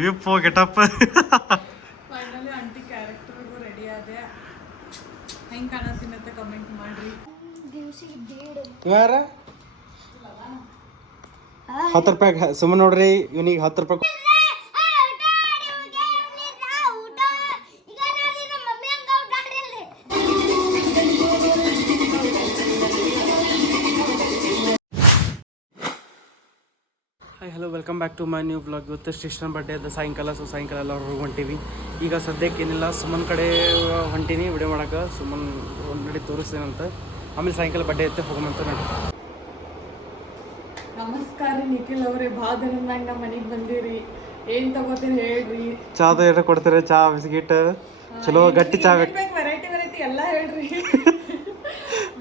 ಏಪೋ getup finally aunty ಕ್ಯಾರೆಕ್ಟರ್ಗೂ ready ಆದೆ. ಹೆಂಗೆ ಕಾಣತ್ತೀನಿ ಅಂತ ಕಮೆಂಟ್ ಮಾಡ್ರಿ. ಯಾರ 10 ರೂಪಾಯಿ ಸುಮ್ಮನೆ ನೋಡ್ರಿ, ಇವನಿಗೆ 10 ರೂಪಾಯಿ. Hi hello, welcome back to my new blog. ಇವತ್ತು ಸ್ಟೇಷನ್ ಬರ್ಡೇ ಅದು ಸಾಯಂಕಾಲ ಎಲ್ಲ ಹೊಂಟೀವಿ. ಈಗ ಸದ್ಯಕ್ಕೆ ಏನಿಲ್ಲ, ಸುಮನ್ ಕಡೆ ಹೊಂಟೀನಿ ವಿಡಿಯೋ ಮಾಡೋಕೆ. ಸುಮನ್ ಒಂದು ನಡಿ ತೋರಿಸ್ತೇನಂತ, ಆಮೇಲೆ ಸಾಯಂಕಾಲ ಬರ್ಡೇ ಐತೆ ಹೋಗಮಂತ ನೋಡಿ. ನಮಸ್ಕಾರ ನಿಖಿಲ್ ಅವರೇ, ಭಾಳ ದಿನದಂಗ ನಮ್ಮ ಮನೆಗೆ ಬಂದಿರಿ. ಏನು ತಗೋತೀರಿ ಹೇಳ್ರಿ. ಚಾದ ಏನು ಕೊಡ್ತೀರ? ಚಾ ಬಿಸ್ಕಿಟ್ ಚಲೋ ಗಟ್ಟಿ ಚಾ ಬೇಕು. ವೆರೈಟಿ ಎಲ್ಲ ಹೇಳ್ರಿ.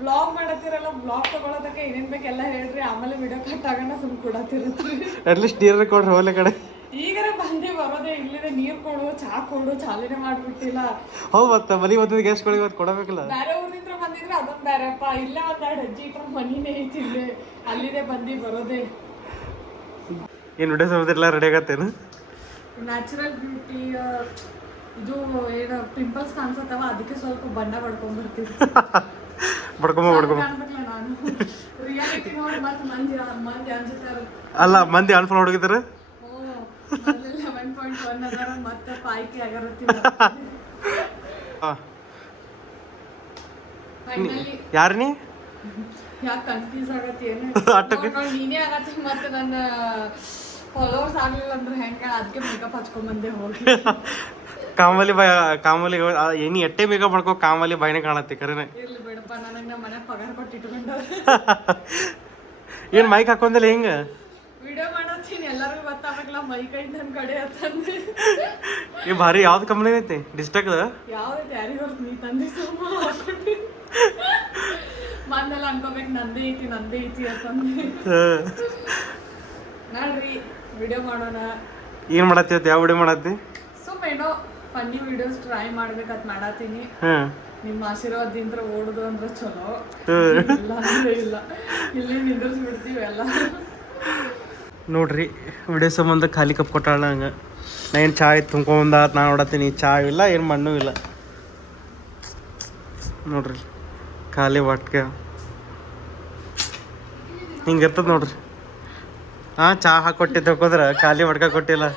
ಬ್ಲಾಗ್ ಮಾಡತ್ತೀರಲ್ಲ, ಬ್ಲಾಗ್ ತಗೊಳೋದಕ್ಕೆ ಏನೇನು ಬೇಕು ಎಲ್ಲ ಹೇಳ್ರಿ. ಆಮೇಲೆ ವಿಡಿಯೋ ಕಟ್ ಆಗೋಣ ಸುಮ್ಮನೆ ಕೊಡತ್ತಿರತ್ರಿ. ಅಟ್ಲೀಸ್ಟ್ ನೀರು ಕೊಡ್ರಿ ಹೋಗ್ಲಿ ಕಡೆ. ಈಗರ ಬಂದು ಬರೋದೇ ಇಲ್ಲಿದೆ, ನೀರು ಕೊಡು ಚಾ ಕೊಡು ಚಾಲಿನೇ ಮಾಡ್ಬಿಟ್ಟಿಲ್ಲ. ಹೌದು, ಮತ್ತೆ ಮನೆ ಬಂದಿದ್ದು ಗೆಸ್ಟ್ಗಳಿಗೆ ಇವತ್ತು ಕೊಡಬೇಕಲ್ಲ. ಬೇರೆ ಊರಿಂದ ಬಂದಿದ್ರೆ ಅದೊಂದು ಬೇರೆಪ್ಪ. ಇಲ್ಲೇ ಒಂದೆರಡು ಹೆಜ್ಜೆ ಇಟ್ರೆ ಮನಿನೇ ಐತಿ, ಇಲ್ಲೇ ಅಲ್ಲಿದೆ ಬಂದು ಬರೋದೇ. ಏನು ವಿಡಿಯೋ ಸಮುದ್ರೆಲ್ಲ ರೆಡಿ ಆಗತ್ತೇನು? ನ್ಯಾಚುರಲ್ ಬ್ಯೂಟಿ ಇದು ಏನು ಪಿಂಪಲ್ಸ್ ಕಾಣಿಸತ್ತವ, ಅದಕ್ಕೆ ಸ್ವಲ್ಪ ಬಣ್ಣ ಬಡ್ಕೊಂಡ್ಬರ್ತೀವಿ. ಕಾಣ್ಬೇಕಲ್ಲ ನಾನು. ರಿಯಾಲಿಟಿ ನೋಡಿ ಮತ್ತೆ ಮಂದಿ ಅಂಜುತ್ತಾರೆ. ಅಲ್ಲ, ಮಂದಿ ಅನ್ಫಾಲೋ ಹುಡುಗಿದಾರೆ. 11.1 ಅದಾರ, ಮತ್ತೆ ಪಾಯ್ಕಿ ಆಗರತ್ತೀವಿ. ಫೈನಲಿ ಯಾರು ನೀ? ಯಾಕೆ ಕನ್ಫ್ಯೂಸ್ ಆಗತ್ತಿ ಏನು? ನೀನೇ ಆಗತ್ತಿ. ಮತ್ತೆ ನನ್ನ ಫಾಲೋವರ್ಸ್ ಆಗ್ಲಿಲ್ಲ ಅಂದ್ರೆ ಹೆಂಗೆ? ಅದಕ್ಕೆ ಮೇಕಪ್ ಹಚ್ಕೊಂಡ್ಬಂದೆ ಹೋಗಿ. ಕಾಮಲಿ ಏನಿ ಎಟ್ಟೆ ಮೇಕಪ್ ಮಾಡ್ಕೋ, ಕಾಮಲಿ ಬಾಯಿನೇ ಕಾಣತ್ತೆ ಕರೆನೆ. ಇರ್ಲಿ ಬಿಡಪ್ಪ, ನನಗೆ ನಮ್ಮ ಮನೆ ಪಗಾರ ಕೊಟ್ಟಿಟ್ಕೊಂಡ. ಏನು ಮೈಕ್ ಹಾಕೊಂದಿಲ್ಲ ಹೆಂಗ? ವಿಡಿಯೋ ಮಾಡತ್ತೀನಿ, ಎಲ್ಲರಿಗೂ ಗೊತ್ತಾಗಲ್ಲ ಮೈ ಕೈ ನನ್ನ ಕಡೆ ಅಂತಂದು. ಈ ಭಾರಿ ಯಾವ್ದು ಕಂಪ್ನಿ ಐತಿ? ಡಿಸ್ಟ್ಯಾಕ್ದ ಯಾವ್ದೈತಿ ಯಾರಿಗೆ ಹೊರತು ನೀ ತಂದೆ ಸುಮ್ಮ ಹಾಕೊಂಡು ಮಂದೆಲ್ಲ ಅನ್ಕೋಬೇಕು ನಂದೇ ಐತಿ ಅಂತಂದು. ನೋಡ್ರಿ ವಿಡಿಯೋ ಮಾಡೋಣ. ಏನ್ ಮಾಡತ್ತಿ? ಯಾವ ವಿಡಿಯೋ ಮಾಡತ್ತಿ? ಏನೋ ಫನ್ನಿ ವಿಡಿಯೋಸ್ ಟ್ರೈ ಮಾಡ್ಬೇಕಂತ ಮಾಡತ್ತೀನಿ. ನಿಮ್ಮ ಆಶೀರ್ವಾದದಿಂದ ಓಡುದು ಅಂದ್ರೆ ಚಲೋ, ಇಲ್ಲ ಅಂದ್ರೆ ಇಲ್ಲ, ಇಲ್ಲಿ ನಿಂದಿರ್ಸ್ಬಿಡ್ತೀವಿ ಎಲ್ಲ. ನೋಡ್ರಿ, ವಿಡಿಯೋ ಸಂಬಂಧ ಖಾಲಿ ಕಪ್ ಕೊಟ್ಟಾಳ ಹಂಗ. ನಾ ಏನು ಚಾ ಇತ್ತು ತುಂಬ್ಕೊಂಬಂದ ನಾನು ನೋಡತ್ತೀನಿ, ಚಾ ಇಲ್ಲ ಏನು ಮಣ್ಣು ಇಲ್ಲ. ನೋಡ್ರಿ ಖಾಲಿ ವಾಟ್ಕೆ ಹಿಂಗಿರ್ತದ ನೋಡ್ರಿ. ಚಾ ಹಾಕೊಟ್ಟಿದ್ದು ಹೋಗೋದ್ರ ಖಾಲಿ ವಾಟ್ಕ ಕೊಟ್ಟಿಲ್ಲ.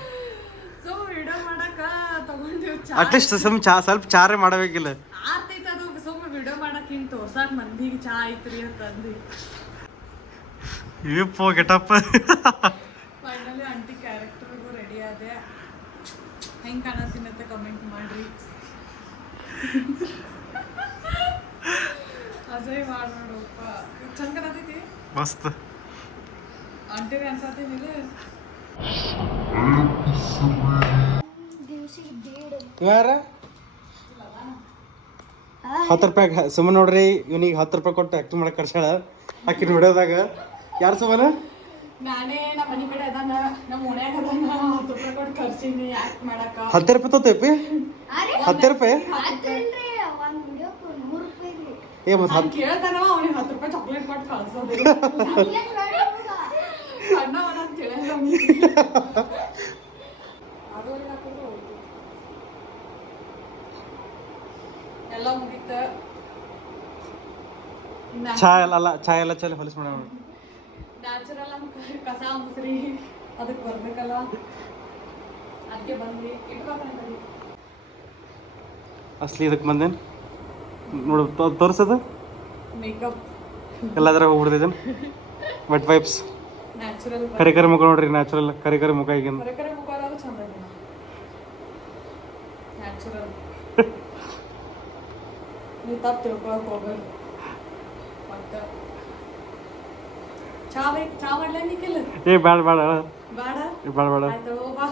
ಅಟ್ಲೀಸ್ಟ್ ಸ್ವಲ್ಪ ಚಾರೇ ಮಾಡಬೇಕಿಲ್ಲ. ಆಗ್ತೈತೆ ಅದು ಸುಮ್ಮನೆ ವಿಡಿಯೋ ಮಾಡಕ್ಕಿಂತ ತೋರ್ಸಾಕ ಮಂದಿಗೆ ಚಾ ಐತ್ರಿ ಅಂತಂದು. ಏಪೋ ಗೆಟಪ್. ಫೈನಲಿ ಆಂಟಿ ಕ್ಯಾರೆಕ್ಟರ್ಗೂ ರೆಡಿ ಆದೆ. ಹೆಂಗೆ ಕಾಣತ್ತೀನಿ ಅಂತ ಕಮೆಂಟ್ ಮಾಡ್ರಿ. ಅಜಯ್ ಮಾಡೋಡಪ್ಪ, ಚಂದ ಕಾಣತೈತಿ, ಮಸ್ತ್. ಆಂಟಿಗೆ ಅನ್ಸತ್ತೀನಿಲ್ಲ. ಯಾರ 10 ರೂಪಾಯಿ ಸುಮ್ಮನೆ ನೋಡ್ರಿ, ಇವನಿಗೆ 10 ರೂಪಾಯಿ ಕೊಟ್ಟು ಆಕ್ಟಿಂಗ್ ಮಾಡಕ್ಕೆ ಕರ್ಸಾಳ ಆಕಿನ ವಿಡಿಯೋದಾಗ. ಯಾರು ಸುಮ್ಮನೆ? ನಾನೇ ನಮ್ಮ ಮನೆ ಕಡೆ ಅದಾನ, ನಮ್ಮ ಓಣ್ಯಾಗ ಅದಾನ, 10 ರೂಪಾಯಿ ಕೊಟ್ಟು ಕರ್ಸೀನಿ ಆಕ್ಟ್ ಮಾಡಕ. 10 ರೂಪಾಯಿ ತೋತೇಪಿ? 10 ರೂಪಾಯಿ ಏ ಮತ್ತೆ ಕೇಳ್ತಾನವ, ಅವನಿಗೆ 10 ರೂಪಾಯಿ ಚಾಕ್ಲೇಟ್ ಕೊಟ್ಟು ಕಳ್ಸೋದು. ಸಣ್ಣವನ ಅಂತ ಹೇಳಿಲ್ಲ. ಎಲ್ಲ ಮುಗಿತ. ಚಾ ಎಲ್ಲ ಚಲಿ ಹೊಲಿಸ್ ಮಾಡೋಣ. ನ್ಯಾಚುರಲ್ ಕಸ ಮುಸ್ರಿ ಅದಕ್ಕೆ ಬರ್ಬೇಕಲ್ಲ, ಅದಕ್ಕೆ ಬಂದ್ವಿ. ಇಟ್ಕೊಳ್ತೀನಿ ಅಸಲಿ ಇದಕ್ಕೆ ಬಂದೇನು ನೋಡು, ತೋರಿಸೋದು ಮೇಕಪ್ ಎಲ್ಲಾದ್ರಾಗ ಹೋಗ್ಬಿಡ್ತೈತೇನು? ವೆಟ್ ವೈಪ್ಸ್ ನ್ಯಾಚುರಲ್ ಕರಿ ಮುಖ ನೋಡ್ರಿ, ನ್ಯಾಚುರಲ್ ಕರಿ ಮುಖ ಈಗ ಕರೆ ಮುಖ ಚಂದ ನ್ಯಾಚುರಲ್. ನೀವು ತಪ್ಪು ತಿಳ್ಕೊಳಕ್ ಹೋಗ್ಬೇಡಿ. ಮತ್ತೆ ಚಾ ಮಾಡ್ಲ ನಿಖಿಲ್? ಏ ಬೇಡ ಆಯ್ತು ಬಾ.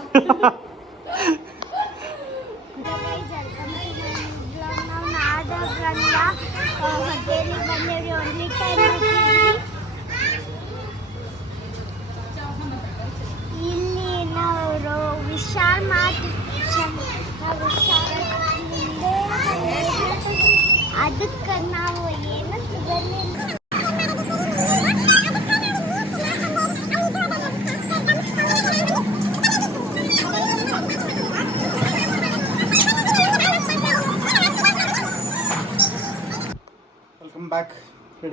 ಇಲ್ಲಿ ನಾವು ವಿಶಾಲ್ ಅದಕ್ಕೆ ನಾವು ಏನು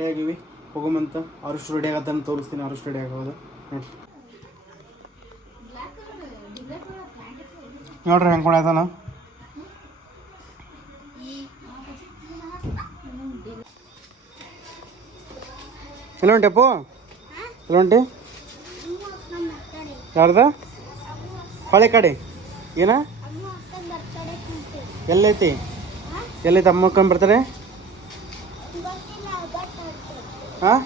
ರೆಡಿ ಆಗಿವಿ ಹೋಗಮಂತ. ಅವ್ರಷ್ಟು ರೆಡಿ ಆಗತ್ತಂತ ತೋರಿಸ್ತೀನಿ. ಅವ್ರಷ್ಟು ರೆಡಿ ಆಗೋದು ನೋಡ್ರಿ ಹೆಂಗೆ ಕೊಡತಾನ. ಎಲ್ಲ ಹೊಂಟೆಪ್ಪು ಎಲ್ಲ ಹೊಂಟಿ ಯಾರ್ದ ಹೊಳೆ ಕಡೆ ಏನ ಎಲ್ಲೈತಿ ಎಲ್ಲೈತಿ ಅಮ್ಮ ಅಕ್ಕನ ಬರ್ತಾರೆ ಹಾಂ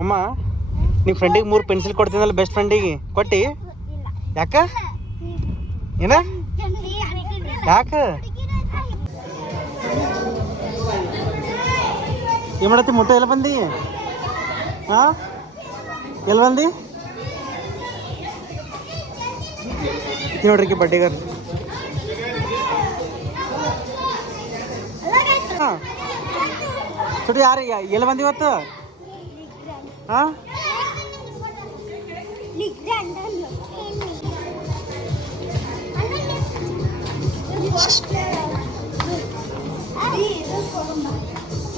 ಅಮ್ಮ ನಿಮ್ಮ ಫ್ರೆಂಡಿಗೆ 3 ಪೆನ್ಸಿಲ್ ಕೊಡ್ತೀನಲ್ಲ ಬೆಸ್ಟ್ ಫ್ರೆಂಡಿಗೆ ಕೊಟ್ಟು ಯಾಕ ಏನ ಯಾಕ ಏನು ಮಾಡತ್ತಿ ಮುಟ್ಟ ಎಲ್ಲ ಬಂದಿ ಹಾಂ ಎಲ್ಲಿ ಬಂದು ನೋಡ್ರಿ ಬಡ್ಡಿಗಾರ ಹಾಂ ಸರಿ ಯಾರು ಎಲ್ಲಿ ಬಂದು ಇವತ್ತು ಹಾಂ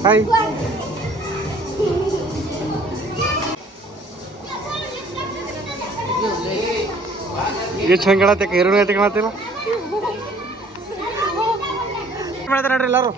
ಹಾಯ್ ಎಷ್ಟು ಹೆಂಗೆ ಹೇಳತ್ತೆ ಎರಡು ಗಂಟೆ ಕಾಣತ್ತಿಲ್ಲ ಮಾಡ್ತಾರೆ ನೋಡ್ರಿ ಎಲ್ಲರೂ.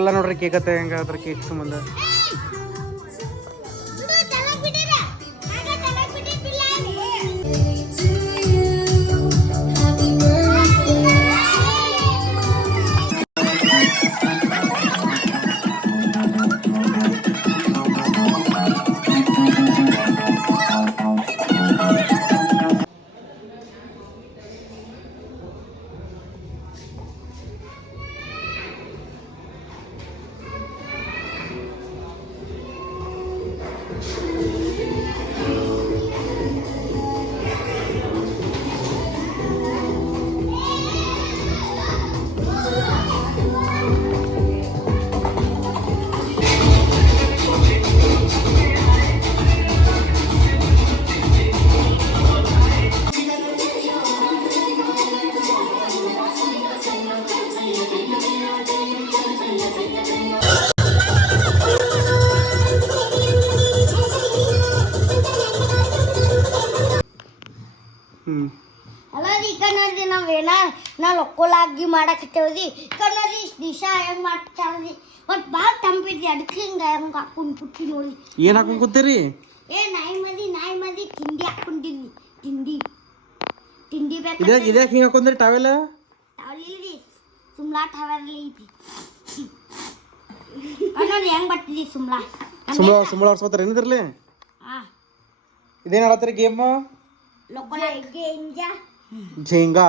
ಎಲ್ಲ ನೋಡ್ರಿ ಕೇಕ್ ಅತ್ತ ಹೆಂಗ ಅದ್ರ ಕೇಕ್ ಸಂಬಂಧ ಅಲ್ಲ ಈ ಕಡೆ ನೋಡ್ರಿ ನಾವು ಲೊಕ್ಕೊಲಾಗಿ ಮಾಡಕತ್ತೇವ್ರಿ ಈ ಕಡೆ ನೋಡ್ರಿ ದಿಶಾ ಹೆಂಗ್ ಮಾಡ್ತಾವ್ರಿ ಒಟ್ಟು ಭಾಳ ತಂಪಿದ್ರಿ ಅದಕ್ಕೆ ಹಿಂಗೆ ಹೆಂಗೆ ಹಾಕೊಂಡು ಕುಟ್ಟಿ ನೋಡಿ ಏನು ಹಾಕೊಂಡು ಕೂತೀರಿ ನಾಯಿ ಮದಿ ತಿಂಡಿ ಹಾಕೊಂಡಿದ್ವಿ ತಿಂಡಿ ಬೇಕು ಇದ್ಯಾಕೆ ಹಿಂಗೆ ಹಾಕೊಂಡ್ರಿ ಟಾವೆಲ್ಲ ಅವಳಿಲ್ರಿ ಸುಮ್ಲಾ ಟವರ್ಲಿ ಐತಿ ನೋಡಿ ಹೆಂಗ್ ಬರ್ತಿದ್ವಿ ಸುಮ್ಲಾ ಆಡ್ಸ್ಕೊತಾರೆ ಏನಿದ್ರಲ್ಲಿ ಹಾಂ ಇದೇನು ಆಡತ್ತೀರಿ ಗೇಮ್ ಲೊಕ್ಕೊಲಾಗಿ ಝೇಂಗಾ